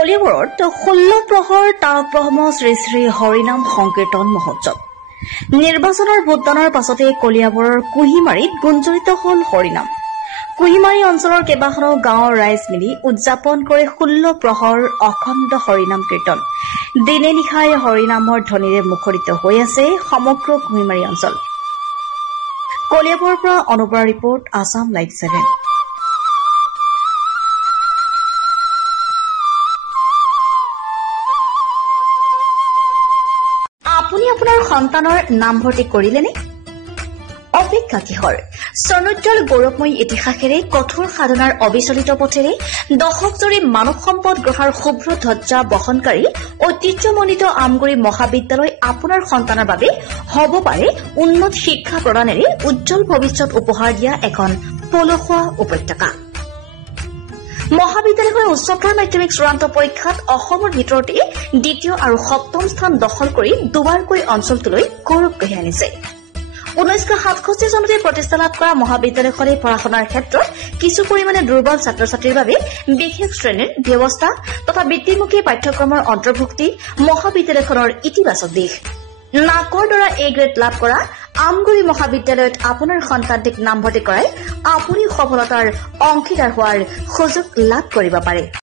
কলিয়াবৰত 16 প্ৰহৰ তাৰকব্ৰহ্ম শ্ৰী শ্ৰী হৰিনাম সংকীৰ্তন মহোৎসৱ। নিৰ্বাচনৰ ভোটদানৰ পাছতে কলিয়াবৰৰ কুহিমাৰীত গুঞ্জৰিত হল হৰিনাম। কুহিমাৰী অঞ্চলৰ কেইবাখনো গাঁৱৰ ৰাইজ মিলি উদযাপন কৰে 16 প্ৰহৰ অখণ্ড হৰিনাম কীৰ্তন। দিনে নিশাই হৰিনামৰ ধ্বনিৰে মুখৰিত হৈ আছে সমগ্ৰ কুহিমাৰী অঞ্চল। কলিয়াবৰৰ পৰা অনুপৰা ৰিপৰ্ট, আছাম লাইভ 7। আপুনি আপোনাৰ সন্তানৰ নামভৰ্তি কৰিলেনে? অপেক্ষা কিহৰ? স্বৰ্ণোজ্জ্বল গৌৰৱময়ী ইতিহাসেৰে কঠোৰ সাধনাৰ অবিচলিত পথেৰে দশকজুৰি মানৱ সম্পদ গঢ়াৰ শুভ্ৰ ধ্বজা বহনকাৰী ঐতিহ্যমণ্ডিত আমগুৰি মহাবিদ্যালয় আপোনাৰ সন্তানৰ বাবে হ'ব পাৰে উন্নত শিক্ষা প্ৰদানেৰে উজ্জ্বল ভৱিষ্যত উপহাৰ দিয়া এখন পলসুৱা উপত্যকা। মহাবিদ্যালয়খনে উচ্চতৰ মাধ্যমিক চূড়ান্ত পৰীক্ষাত অসমৰ ভিতৰতে দ্বিতীয় আৰু সপ্তম স্থান দখল কৰি দুবাৰকৈ অঞ্চলটোলৈ গৌৰৱ কঢ়িয়াই আনিছে। 1967 চনতে প্ৰতিষ্ঠা লাভ কৰা মহাবিদ্যালয়খনে পঢ়া-শুনাৰ ক্ষেত্ৰত কিছু পৰিমাণে দুৰ্বল ছাত্ৰ-ছাত্ৰীৰ বাবে বিশেষ শ্ৰেণীৰ ব্যৱস্থা তথা বৃত্তিমুখী পাঠ্যক্ৰমৰ অন্তৰ্ভুক্তি মহাবিদ্যালয়খনৰ ইতিবাচক দিশ। নাকৰ দ্বাৰা এ গ্ৰেড লাভ কৰা আমগুৰি মহাবিদ্যালয়ত আপোনাৰ সন্তানটিক নামভৰ্তি কৰাই আপুনি সফলতাৰ অংশীদাৰ হোৱাৰ সুযোগ লাভ কৰিব পাৰে।